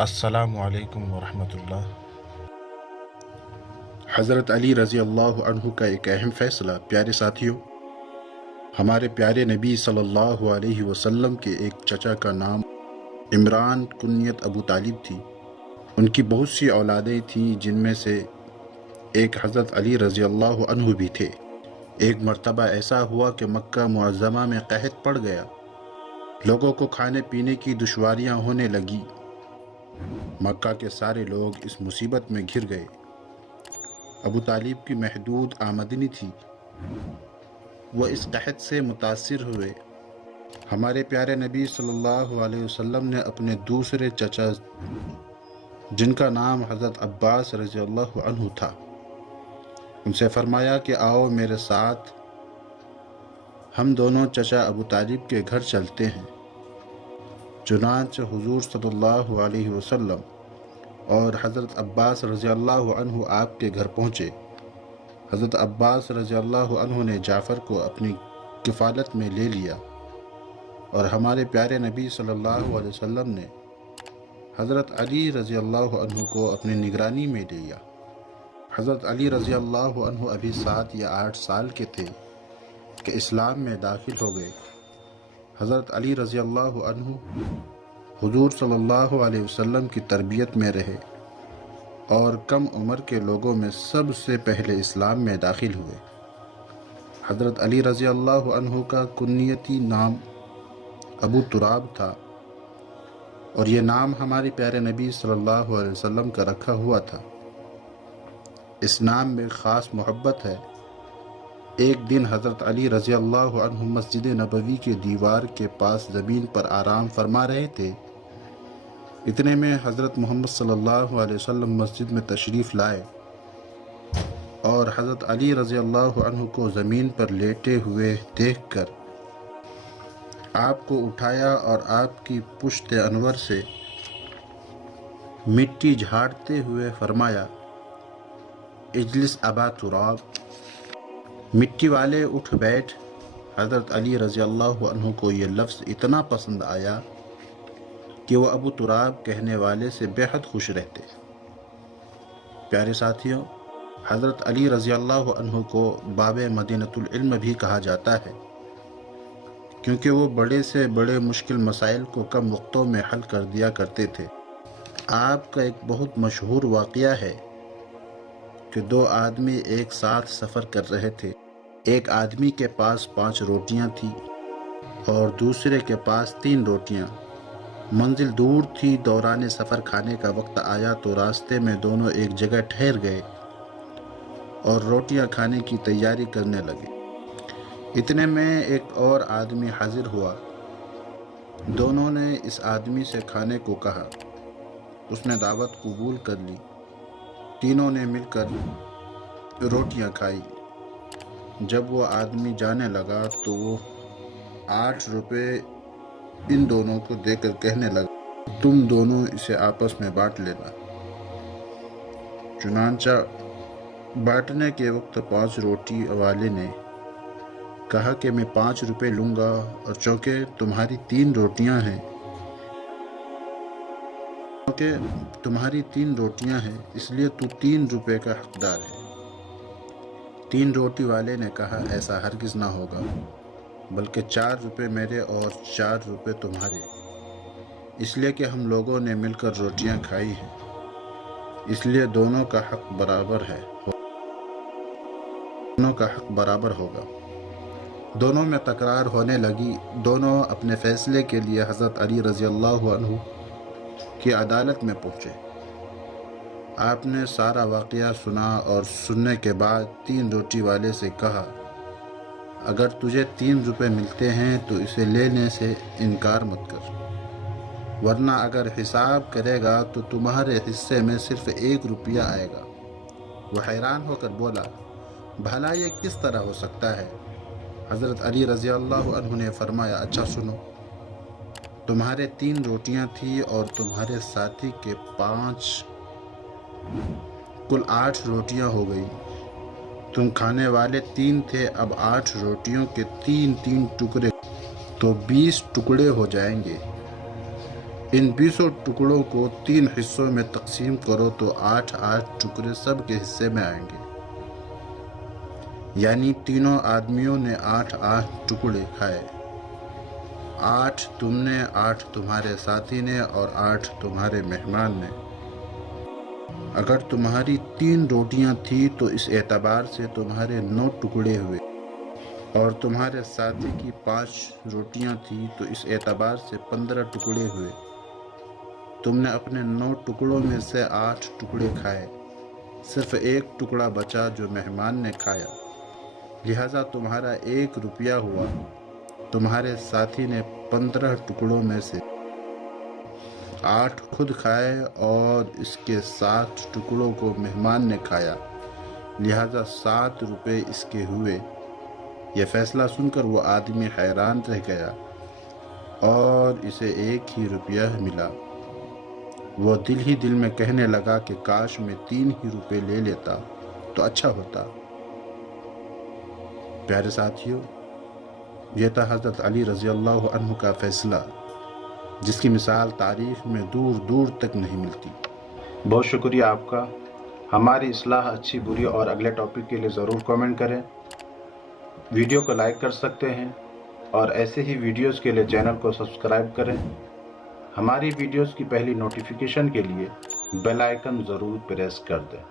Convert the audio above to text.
السلام علیکم ورحمۃ اللہ۔ حضرت علی رضی اللہ عنہ کا ایک اہم فیصلہ۔ پیارے ساتھیوں، ہمارے پیارے نبی صلی اللہ علیہ وسلم کے ایک چچا کا نام عمران کنیت ابو طالب تھی۔ ان کی بہت سی اولادیں تھیں، جن میں سے ایک حضرت علی رضی اللہ عنہ بھی تھے۔ ایک مرتبہ ایسا ہوا کہ مکہ معظمہ میں قحط پڑ گیا۔ لوگوں کو کھانے پینے کی دشواریاں ہونے لگی۔ مکہ کے سارے لوگ اس مصیبت میں گھر گئے۔ ابو طالب کی محدود آمدنی تھی، وہ اس قحط سے متاثر ہوئے۔ ہمارے پیارے نبی صلی اللہ علیہ وسلم نے اپنے دوسرے چچا، جن کا نام حضرت عباس رضی اللہ عنہ تھا، ان سے فرمایا کہ آؤ میرے ساتھ، ہم دونوں چچا ابو طالب کے گھر چلتے ہیں۔ چنانچہ حضور صلی اللہ علیہ وسلم اور حضرت عباس رضی اللہ عنہ آپ کے گھر پہنچے۔ حضرت عباس رضی اللہ عنہ نے جعفر کو اپنی کفالت میں لے لیا، اور ہمارے پیارے نبی صلی اللہ علیہ وسلم نے حضرت علی رضی اللہ عنہ کو اپنی نگرانی میں لیا۔ حضرت علی رضی اللہ عنہ ابھی 7 یا 8 سال کے تھے کہ اسلام میں داخل ہو گئے۔ حضرت علی رضی اللہ عنہ حضور صلی اللہ علیہ وسلم کی تربیت میں رہے اور کم عمر کے لوگوں میں سب سے پہلے اسلام میں داخل ہوئے۔ حضرت علی رضی اللہ عنہ کا کنیتی نام ابو تراب تھا، اور یہ نام ہمارے پیارے نبی صلی اللہ علیہ وسلم کا رکھا ہوا تھا۔ اس نام میں خاص محبت ہے۔ ایک دن حضرت علی رضی اللہ عنہ مسجد نبوی کے دیوار کے پاس زمین پر آرام فرما رہے تھے۔ اتنے میں حضرت محمد صلی اللہ علیہ وسلم مسجد میں تشریف لائے اور حضرت علی رضی اللہ عنہ کو زمین پر لیٹے ہوئے دیکھ کر آپ کو اٹھایا اور آپ کی پشت انور سے مٹی جھاڑتے ہوئے فرمایا، اجلس ابا تراب، مٹی والے اٹھ بیٹھ۔ حضرت علی رضی اللہ عنہ کو یہ لفظ اتنا پسند آیا کہ وہ ابو تراب کہنے والے سے بے حد خوش رہتے۔ پیارے ساتھیوں، حضرت علی رضی اللہ عنہ کو باب مدینۃ العلم بھی کہا جاتا ہے، کیونکہ وہ بڑے سے بڑے مشکل مسائل کو کم وقتوں میں حل کر دیا کرتے تھے۔ آپ کا ایک بہت مشہور واقعہ ہے کہ 2 آدمی ایک ساتھ سفر کر رہے تھے۔ ایک آدمی کے پاس 5 روٹیاں تھیں اور دوسرے کے پاس 3 روٹیاں۔ منزل دور تھی، دوران سفر کھانے کا وقت آیا تو راستے میں دونوں ایک جگہ ٹھہر گئے اور روٹیاں کھانے کی تیاری کرنے لگے۔ اتنے میں ایک اور آدمی حاضر ہوا۔ دونوں نے اس آدمی سے کھانے کو کہا، اس نے دعوت قبول کر لی۔ تینوں نے مل کر روٹیاں کھائی۔ جب وہ آدمی جانے لگا تو وہ 8 روپے ان دونوں کو دے کر کہنے لگا، تم دونوں اسے آپس میں بانٹ لینا۔ چنانچہ بانٹنے کے وقت 5 روٹی والے نے کہا کہ میں 5 روپے لوں گا، اور چونکہ تمہاری 3 روٹیاں ہیں اس لیے تو 3 روپے کا حقدار ہے۔ 3 روٹی والے نے کہا، ایسا ہرگز نہ ہوگا، بلکہ 4 روپے میرے اور 4 روپے تمہارے، اس لیے کہ ہم لوگوں نے مل کر روٹیاں کھائی ہیں، اس لیے دونوں کا حق برابر ہوگا۔ دونوں میں تکرار ہونے لگی۔ دونوں اپنے فیصلے کے لیے حضرت علی رضی اللہ عنہ کی عدالت میں پہنچے۔ آپ نے سارا واقعہ سنا اور سننے کے بعد 3 روٹی والے سے کہا، اگر تجھے 3 روپے ملتے ہیں تو اسے لینے سے انکار مت کر، ورنہ اگر حساب کرے گا تو تمہارے حصے میں صرف 1 روپیہ آئے گا۔ وہ حیران ہو کر بولا، بھلا یہ کس طرح ہو سکتا ہے؟ حضرت علی رضی اللہ عنہ نے فرمایا، اچھا سنو، تمہارے 3 روٹیاں تھیں اور تمہارے ساتھی کے 5، کل 8 روٹیاں ہو گئی۔ تم کھانے والے 3 تھے، اب 8 روٹیوں کے 3 ٹکڑے تو 20 ٹکڑے ہو جائیں گے۔ ان 20 ٹکڑوں کو 3 حصوں میں تقسیم کرو تو 8-8 ٹکڑے سب کے حصے میں آئیں گے، یعنی تینوں آدمیوں نے 8-8 ٹکڑے کھائے۔ 8 تم نے، 8 تمہارے ساتھی نے اور 8 تمہارے مہمان نے۔ اگر تمہاری 3 روٹیاں تھی تو اس اعتبار سے تمہارے 9 ٹکڑے ہوئے، اور تمہارے ساتھی کی 5 روٹیاں تھی تو اس اعتبار سے 15 ٹکڑے ہوئے۔ تم نے اپنے 9 ٹکڑوں میں سے 8 ٹکڑے کھائے، صرف 1 ٹکڑا بچا جو مہمان نے کھایا، لہٰذا تمہارا 1 روپیہ ہوا۔ تمہارے ساتھی نے 15 ٹکڑوں میں سے 8 خود کھائے اور اس کے 7 ٹکڑوں کو مہمان نے کھایا، لہٰذا 7 روپے اس کے ہوئے۔ یہ فیصلہ سن کر وہ آدمی حیران رہ گیا اور اسے 1 ہی روپیہ ملا۔ وہ دل ہی دل میں کہنے لگا کہ کاش میں 3 ہی روپے لے لیتا تو اچھا ہوتا۔ پیارے ساتھیوں، یہ تھا حضرت علی رضی اللہ عنہ کا فیصلہ، جس کی مثال تاریخ میں دور دور تک نہیں ملتی۔ بہت شکریہ آپ کا۔ ہماری اصلاح اچھی بری اور اگلے ٹاپک کے لیے ضرور کامنٹ کریں، ویڈیو کو لائک کر سکتے ہیں، اور ایسے ہی ویڈیوز کے لیے چینل کو سبسکرائب کریں۔ ہماری ویڈیوز کی پہلی نوٹیفیکیشن کے لیے بیل آئیکن ضرور پریس کر دیں۔